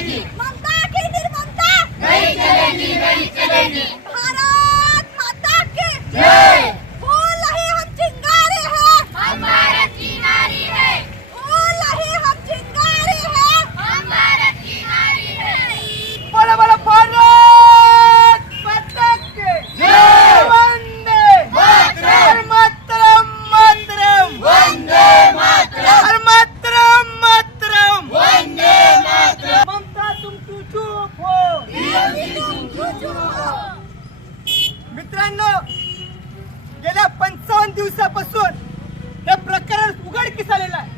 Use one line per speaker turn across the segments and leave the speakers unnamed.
चलेगी। ममता की निर्ममता नहीं चलेगी नहीं चलेगी।
गेल्या पंचावन्न दिवसापासून हे प्रकरण उघडकीस आलेलं आहे.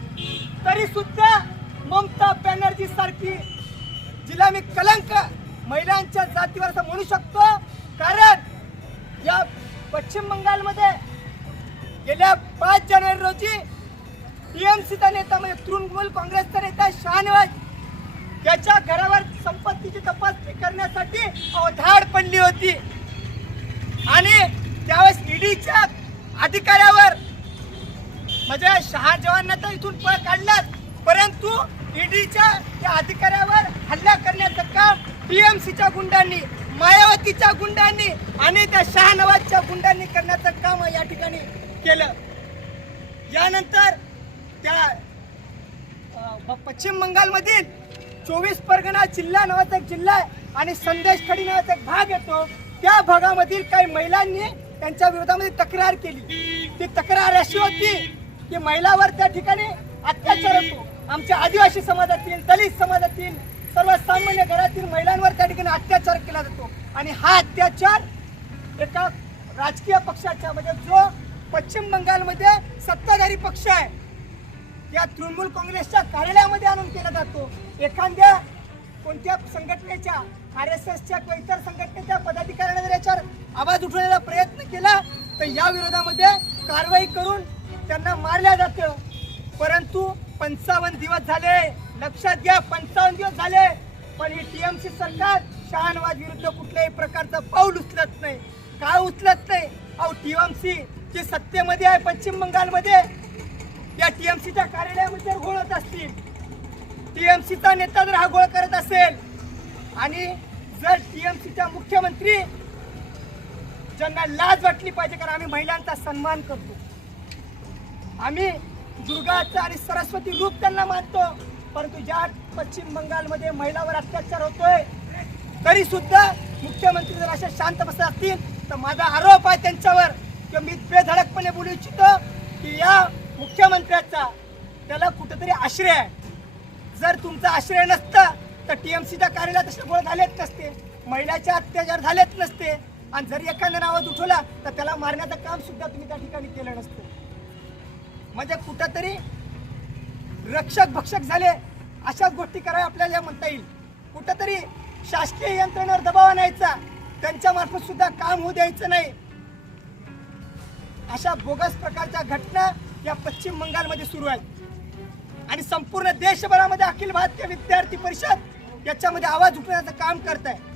तरी सुद्धा ममता बॅनर्जी सारखी जिला मी कलंक महिलांच्या जातीवर असं म्हणू शकतो. कारण या पश्चिम बंगालमध्ये गेल्या पाच जानेवारी रोजी टीएमसीचा नेता म्हणजे तृणमूल काँग्रेसचा नेता शाहनवाज त्याच्या घरावर संपत्तीची तपासणी करण्यासाठी अवधाड पडली होती. आणि त्यावेळेस अधिकाऱ्यावर. म्हणजे शहाजवाननं तर इथून पळ काढलाच. परंतु ईडीच्या त्या अधिकाऱ्यावर हल्ला करण्याचं काम टीएमसीच्या गुंडांनी मायावतीच्या गुंडांनी आणि त्या शहानवाजच्या गुंडांनी करण्याचं काम या ठिकाणी केलं. यानंतर त्या पश्चिम बंगालमधील चोवीस परगणा जिल्हा नावाचा एक जिल्हा आहे आणि संदेश खडी नावाचा एक भाग येतो. त्या भागामधील काही महिलांनी त्यांच्या विरोधामध्ये तक्रार केली. ती तक्रार अशी होती की महिलावर त्या ठिकाणी अत्याचार होतो. आमच्या आदिवासी समाजातील दलित समाजातील सर्वसामान्य घरातील महिलांवर त्या ठिकाणी अत्याचार केला जातो. आणि हा अत्याचार एका राजकीय पक्षाच्या म्हणजे जो पश्चिम बंगालमध्ये सत्ताधारी पक्ष आहे या तृणमूल काँग्रेसच्या कार्यालयामध्ये आणून केला जातो. एखाद्या कोणत्या संघटनेच्या आर एस एसच्या किंवा इतर संघटनेच्या पदाधिकाऱ्यांना जर याच्यावर आवाज उठवण्याचा प्रयत्न केला तर या विरोधामध्ये कारवाई करून त्यांना मारल्या जातं. परंतु पंचावन्न दिवस झाले लक्षात घ्या पंचावन्न दिवस झाले पण ही टीएमसी सरकार शहानवाज विरुद्ध कुठल्याही प्रकारचं पाऊल उचलत नाही. का उचलत नाही? अहो टीएमसी जे सत्तेमध्ये आहे पश्चिम बंगालमध्ये या टीएमसीच्या कार्यालयामध्ये घोळत घोळ होत असतील टीएमसीचा नेता जर हा गोळ करत असेल आणि जर टीएमसीच्या मुख्यमंत्री ज्यांना लाज वाटली पाहिजे कारण आम्ही महिलांचा सन्मान करतो. आम्ही दुर्गाचं आणि सरस्वती रूप त्यांना मानतो परंतु ज्या पश्चिम बंगालमध्ये महिलावर अत्याचार होतोय तरी सुद्धा मुख्यमंत्री जर अशा शांत बसत असतील तर माझा आरोप आहे त्यांच्यावर. किंवा मी बेधडकपणे बोलू इच्छितो की या मुख्यमंत्र्याचा त्याला कुठेतरी आश्रय आहे. जर तुमचा आश्रय नसतं तर टी एम कार्यालयात असे गोळ झालेच नसते महिलाचे अत्याचार झालेच नसते. आणि जरी एखाद्या नावात उठवला तर त्याला मारण्याचं काम सुद्धा तुम्ही त्या ठिकाणी केलं नसतं. म्हणजे कुठंतरी रक्षक भक्षक झाले अशाच गोष्टी कराव्या आपल्याला म्हणता येईल. कुठंतरी शासकीय यंत्रणेवर दबाव आणायचा त्यांच्या मार्फत सुद्धा काम होऊ द्यायचं नाही. अशा बोगस प्रकारच्या घटना या पश्चिम बंगालमध्ये सुरू आहेत. आणि संपूर्ण देशभरामध्ये अखिल भारतीय विद्यार्थी परिषद याच्यामध्ये आवाज उठवण्याचं काम करत आहे.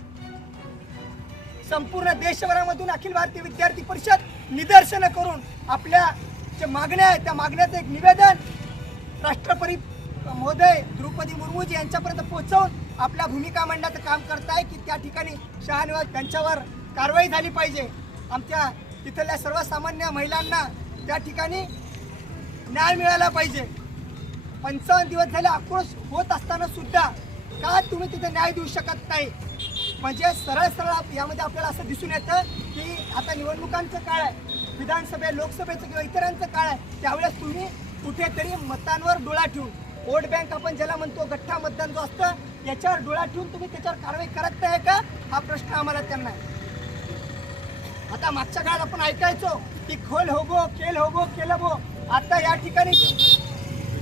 संपूर्ण देशभरामधून अखिल भारतीय विद्यार्थी परिषद निदर्शनं करून आपल्या ज्या मागण्या आहेत त्या मागण्याचं एक निवेदन राष्ट्रपती महोदय द्रौपदी मुर्मूजी यांच्यापर्यंत पोहोचवून आपल्या भूमिका मांडण्याचं काम करत आहे की त्या ठिकाणी शहानिवाज त्यांच्यावर कारवाई झाली पाहिजे. आमच्या तिथल्या सर्वसामान्य महिलांना त्या ठिकाणी न्याय मिळाला पाहिजे. पंचावन्न दिवस झाले आक्रोश होत असताना सुद्धा का तुम्ही तिथे न्याय देऊ शकत नाही? म्हणजे सरळ सरळ यामध्ये आपल्याला असं दिसून येतं की आता निवडणुकांचं काळ आहे. विधानसभे लोकसभेचं किंवा इतरांचं काळ आहे. त्यावेळेस तुम्ही कुठेतरी मतांवर डोळा ठेवून वोट बँक आपण ज्याला म्हणतो गठ्ठा मतदान जो असतं याच्यावर डोळा ठेवून तुम्ही त्याच्यावर कारवाई करत नाही का? हा प्रश्न आम्हाला त्यांना आहे. आता मागच्या काळात आपण ऐकायचो की खोल हो गो केल हो गो केलं भो आता या ठिकाणी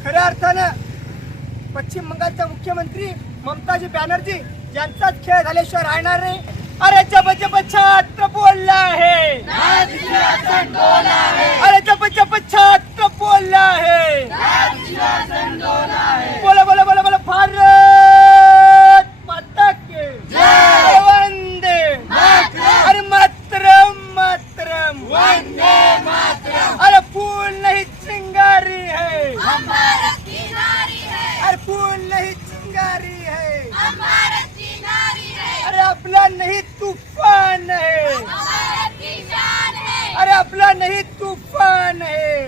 खऱ्या अर्थानं पश्चिम बंगालच्या मुख्यमंत्री ममताजी बॅनर्जी यांचाच खेळ झाल्याशिवाय राहणार नाही. अरे जब जब छात्र बोलला है अरे जब जब छात्र बोलला है बोला बोला बोला बोला भारत माता के वंदे अरे मातरम मातरम. वंदे मातरम. अरे फूल नहीं चिंगारी है. आपला नहीं तूफान है। अरे आपला नहीं तूफान है